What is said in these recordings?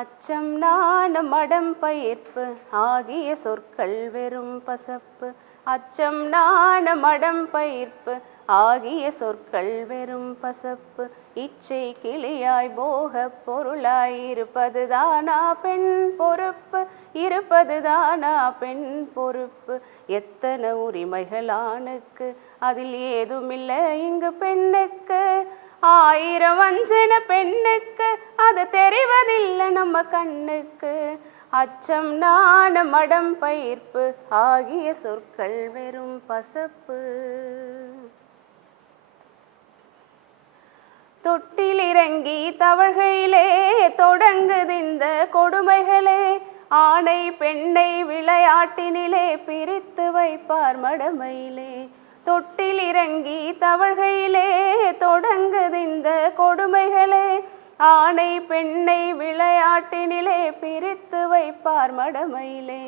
அச்சம் நாணம் மடம் பயிர்ப்பு. ஆகிய சொற்கள் வெறும் பசப்பு. அச்சம் நாணம் மடம் பயிர்ப்பு. ஆகிய சொற்கள் வெறும் பசப்பு. இச்சை கிளியாய் போக பொருளாய் இருப்பதுதானா பெண் பொறுப்பு? இருப்பதுதானா பெண் பொறுப்பு? எத்தனை உரிமைகள் ஆணுக்கு அதில் ஏதுமில்லை இங்கு பெண்ணுக்கு. ஆயிரம் வஞ்சன பெண்ணுக்கு அது தெரியும் நம்ம கண்ணுக்கு. அச்சம் நாண மடம் பயிர்ப்பு ஆகிய சொற்கள் வெறும் பசப்பு. தொட்டில் இறங்கி தவழ்கையிலே தொடங்குது இந்த கொடுமைகளே. ஆணை பெண்ணை விளையாட்டினிலே பிரித்து வைப்பார் மடமையிலே. தொட்டில் இறங்கி தவழ்கையிலே தொடங்குது இந்த கொடுமைகளே. ஆணை பெண்ணை காட்டினிலே பிரித்து வைப்பார் மடமையிலே.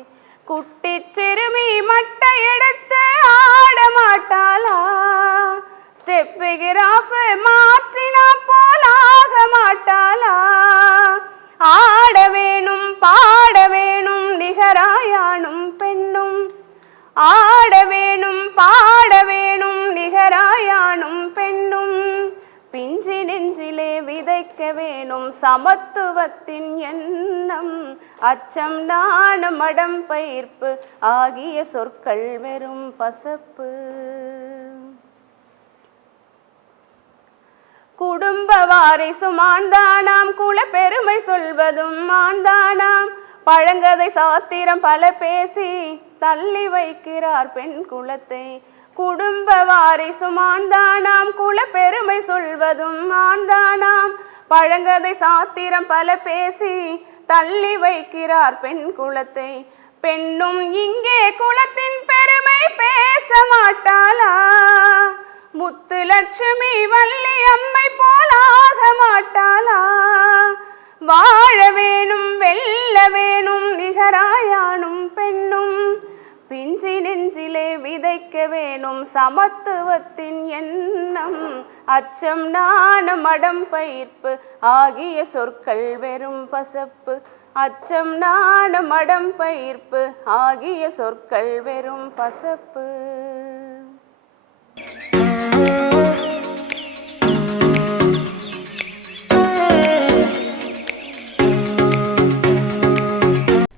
குட்டி சிறுமி மட்டை எடுத்து ஆடமாட்டாளா மாட்டாளா? கிராஃப் மாற்றினா போலாக மாட்டாளா? ஆட வேணும் பாட வேணும் நிகராயானும் பெண்ணும். ஆட வேணும் வேணும் சமத்துவத்தின் எண்ணம் அச்சம் நாண மடம் பயிர்ப்பு ஆகிய சொற்கள் வெறும் பசப்பு. குடும்ப வாரிசும் ஆண்டானாம் குல பெருமை சொல்வதும் ஆண்டானாம் பழங்கதை சாத்திரம் பல பேசி தள்ளி வைக்கிறார் பெண் குலத்தை. குடும்ப வாரிசும் ஆண்டானாம் குல பெருமை சொல்வதும் ஆண்டானாம் பழங்கதை சாத்திரம் பல பேசி தள்ளி வைக்கிறார் பெண் குலத்தை. பெண்ணும் இங்கே குலத்தின் பெருமை பேச மாட்டாளா? முத்து லட்சுமி வள்ளி அம்மை போலாக மாட்டாளா? வாழ வேணும் வெல்ல வேணும் நிகராயானும் பெண் பிஞ்சி நெஞ்சிலே விதைக்க வேணும் சமத்துவத்தின் எண்ணம். அச்சம் நாணம் மடம் பயிர்ப்பு ஆகிய சொற்கள் வெறும் பசப்பு. அச்சம் நாணம் மடம் பயிர்ப்பு ஆகிய சொற்கள் வெறும் பசப்பு.